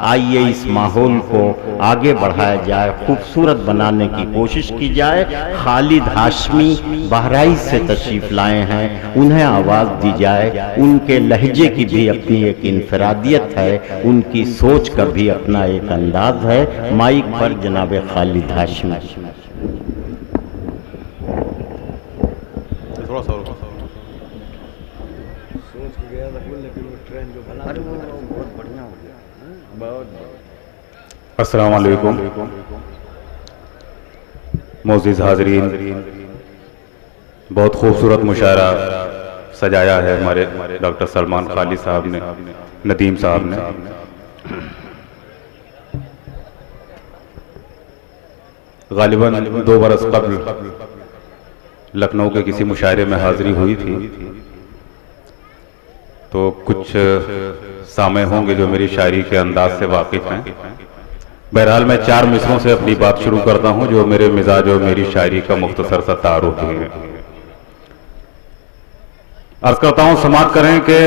آئیے اس ماحول کو آگے بڑھایا جائے، خوبصورت بنانے کی کوشش کی جائے۔ خالد ہاشمی بہرائچ سے تشریف لائے ہیں، انہیں آواز دی جائے۔ ان کے لہجے کی بھی اپنی ایک انفرادیت ہے، ان کی سوچ کا بھی اپنا ایک انداز ہے۔ مائک پر جناب خالد ہاشمی۔ السلام علیکم معزز حاضرین، بہت خوبصورت مشاعرہ سجایا ہے ہمارے ڈاکٹر سلمان خالد صاحب نے، ندیم صاحب نے۔ غالباً 2 برس قبل لکھنؤ کے کسی مشاعرے میں حاضری ہوئی تھی، تو کچھ سامع ہوں گے جو میری شاعری کے انداز سے واقف ہیں۔ بہرحال میں 4 مصروں سے اپنی بات شروع کرتا ہوں جو میرے مزاج اور میری شاعری کا مختصر سا تعارف ہے۔ عرض کرتا ہوں، سماعت کریں کہ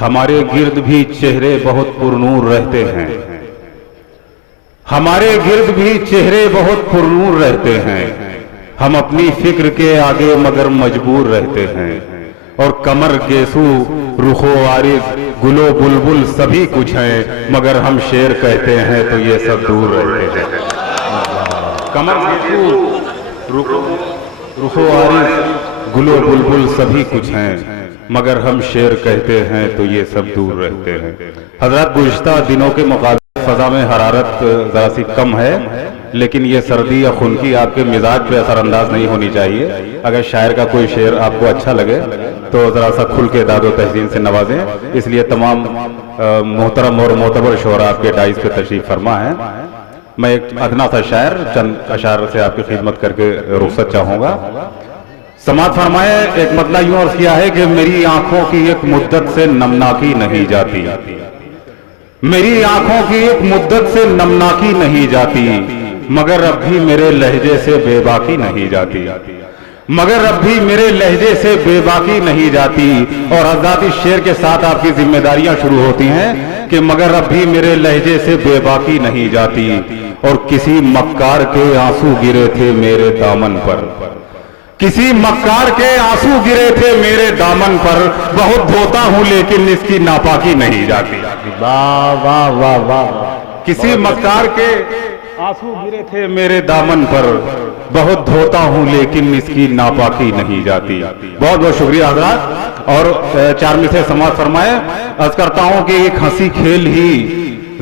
ہمارے گرد بھی چہرے بہت پرنور رہتے ہیں، ہمارے گرد بھی چہرے بہت پرنور رہتے ہیں، ہم اپنی فکر کے آگے مگر مجبور رہتے ہیں، اور کمر گیسو رخ و عارض گل و بلبل سبھی کچھ ہیں، مگر ہم شعر کہتے ہیں تو یہ سب دور رہتے ہیں۔ کمر گیسو رخ و عارض گل و بلبل سبھی کچھ ہیں، مگر ہم شعر کہتے ہیں تو یہ سب دور رہتے ہیں۔ حضرات، گزشتہ دنوں کے مقابلے فضا میں حرارت ذرا سی کم ہے، لیکن یہ سردی یا خنکی آپ کے مزاج پہ اثر انداز نہیں ہونی چاہیے۔ اگر شاعر کا کوئی شعر آپ کو اچھا لگے تو ذرا سا کھل کے داد و تحسین سے نوازیں۔ اس لیے تمام محترم اور معتبر شعراء آپ کے ڈائز پہ تشریف فرما ہیں۔ میں ایک ادنا سا شاعر چند اشعار سے آپ کی خدمت کر کے رخصت چاہوں گا۔ سماعت فرمائے، ایک مطلع یوں عرض کیا ہے کہ میری آنکھوں کی ایک مدت سے نمناکی نہیں جاتی، میری آنکھوں کی ایک مدت سے نمناکی نہیں جاتی، مگر اب بھی میرے لہجے سے بے باکی نہیں جاتی، مگر اب بھی میرے لہجے سے بے باکی نہیں جاتی۔ اور حضرات، اس شعر کے ساتھ آپ کی ذمہ داریاں شروع ہوتی ہیں کہ مگر اب بھی میرے لہجے سے بے باکی نہیں جاتی، اور کسی مکار کے آنسو گرے تھے میرے دامن پر، کسی مکار کے آنسو گرے تھے میرے دامن پر، بہت دھوتا ہوں لیکن اس کی ناپاکی نہیں جاتی۔ واہ واہ واہ واہ۔ کسی مکار کے آنسو گرے تھے میرے دامن پر، بہت دھوتا ہوں لیکن اس کی ناپاکی نہیں جاتی۔ بہت بہت شکریہ حضرات۔ اور 4 میں سے سماعت فرمائے، عرض کرتا ہوں کہ ایک ہنسی کھیل ہی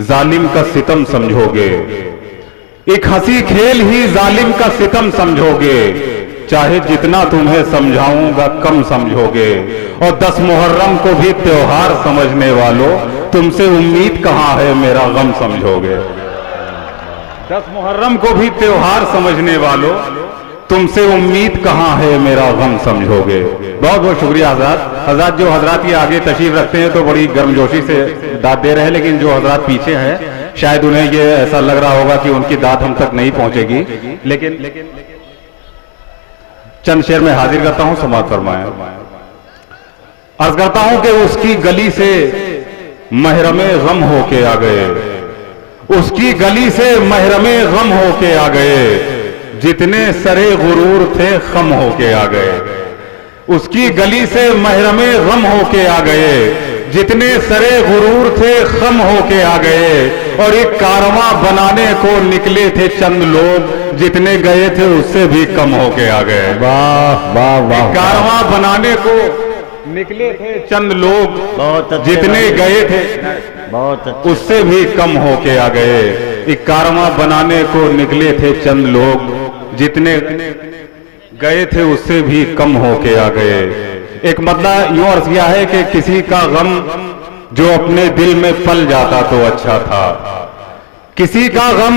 ظالم کا ستم سمجھو گے، ایک ہنسی کھیل ہی ظالم کا ستم سمجھو گے، چاہے جتنا تمہیں سمجھاؤں گا کم سمجھو گے، اور 10 محرم کو بھی تیوہار سمجھنے والوں، تم سے امید کہاں ہے میرا غم سمجھو گے۔ 10 محرم کو بھی تیوہار سمجھنے والوں، تم سے امید کہاں ہے میرا غم سمجھو گے۔ بہت بہت شکریہ حضرات۔ حضرات، جو حضرات یہ آگے تشریف رکھتے ہیں تو بڑی گرمجوشی سے داد دے رہے ہیں، لیکن جو حضرات پیچھے ہیں شاید انہیں یہ ایسا لگ رہا ہوگا کہ ان کی داد ہم تک نہیں پہنچے گی، لیکن چند شعر میں حاضر کرتا ہوں، سماعت فرمائیں۔ عرض کرتا ہوں کہ اس کی گلی سے محرم غم ہو کے آ گئے، اس کی گلی سے محرم غم ہو کے آ گئے، جتنے سرے غرور تھے خم ہو کے آ گئے، اس کی گلی سے محرم غم ہو کے آ گئے، جتنے سرے غرور تھے خم ہو کے آ گئے، اور ایک کارواں بنانے کو نکلے تھے چند لوگ، جتنے گئے تھے اس سے بھی کم ہو کے آ گئے۔ واہ واہ واہ۔ کارواں بنانے کو نکلے تھے چند لوگ، جتنے گئے تھے اس سے بھی کم ہو کے آ گئے، ایک کارواں بنانے کو نکلے تھے چند لوگ، جتنے گئے تھے اس سے بھی کم ہو کے آ گئے۔ ایک مطلب یوں عرض کیا ہے کہ کسی کا غم جو اپنے دل میں پل جاتا تو اچھا تھا، کسی کا غم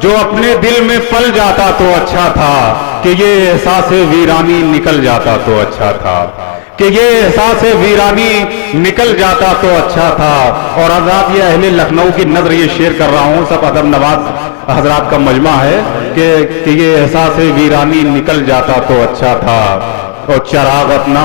جو اپنے دل میں پل جاتا تو اچھا تھا، کہ یہ احساس ویرانی نکل جاتا تو اچھا تھا، کہ یہ احساس ویرانی نکل جاتا تو اچھا تھا۔ اور حضرات، یہ اہل لکھنؤ کی نظر یہ شعر کر رہا ہوں، سب ادب نواز حضرات کا مجمع ہے، کہ یہ احساس ویرانی نکل جاتا تو اچھا تھا، اور چراغ اپنا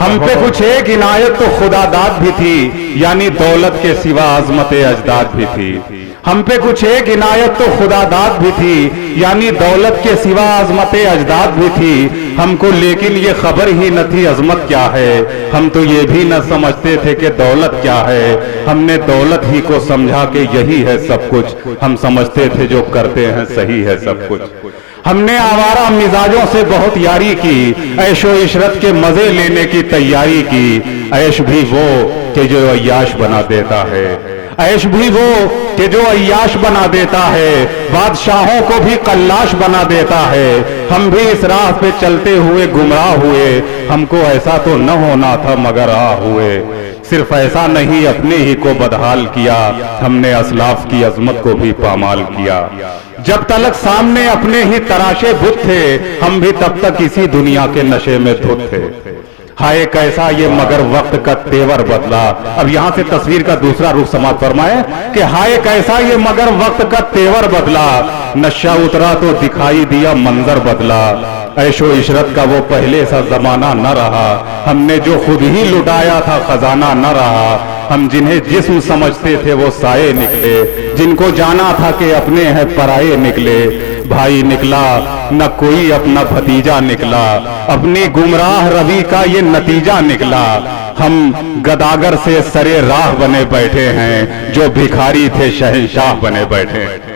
ہم پہ کچھ ایک عنایت تو خدا داد بھی تھی، یعنی دولت کے سوا عظمت اجداد بھی تھی۔ ہم پہ کچھ ایک عنایت تو خدا داد بھی تھی، یعنی دولت کے سوا عظمت اجداد بھی تھی۔ ہم کو لیکن یہ خبر ہی نہ تھی عظمت کیا ہے، ہم تو یہ بھی نہ سمجھتے تھے کہ دولت کیا ہے۔ ہم نے دولت ہی کو سمجھا کہ یہی ہے سب کچھ، ہم سمجھتے تھے جو کرتے ہیں صحیح ہے سب کچھ۔ ہم نے آوارہ مزاجوں سے بہت یاری کی، عیش و عشرت کے مزے لینے کی تیاری کی۔ عیش بھی وہ کہ جو عیاش بنا دیتا ہے، عیش بھی وہ کہ جو عیاش بنا دیتا ہے، بادشاہوں کو بھی قلاش بنا دیتا ہے۔ ہم بھی اس راہ پہ چلتے ہوئے گمراہ ہوئے، ہم کو ایسا تو نہ ہونا تھا مگر ہوئے۔ صرف ایسا نہیں اپنے ہی کو بدحال کیا، ہم نے اسلاف کی عظمت کو بھی پامال کیا۔ جب تلک سامنے اپنے ہی تراشے بت تھے، ہم بھی تب تک اسی دنیا کے نشے میں دھت تھے۔ ہائے کیسا یہ مگر وقت کا تیور بدلا۔ اب یہاں سے تصویر کا دوسرا رخ سماعت فرمائے کہ ہائے کیسا یہ مگر وقت کا تیور بدلا، نشہ اترا تو دکھائی دیا منظر بدلا۔ عیش و عشرت کا وہ پہلے سا زمانہ نہ رہا، ہم نے جو خود ہی لٹایا تھا خزانہ نہ رہا۔ ہم جنہیں جسم سمجھتے تھے وہ سائے نکلے، جن کو جانا تھا کہ اپنے ہیں پرائے نکلے۔ بھائی نکلا نہ کوئی اپنا بھتیجا نکلا، اپنی گمراہ روی کا یہ نتیجہ نکلا۔ ہم گداگر سے سرے راہ بنے بیٹھے ہیں، جو بھکاری تھے شہنشاہ بنے بیٹھے ہیں۔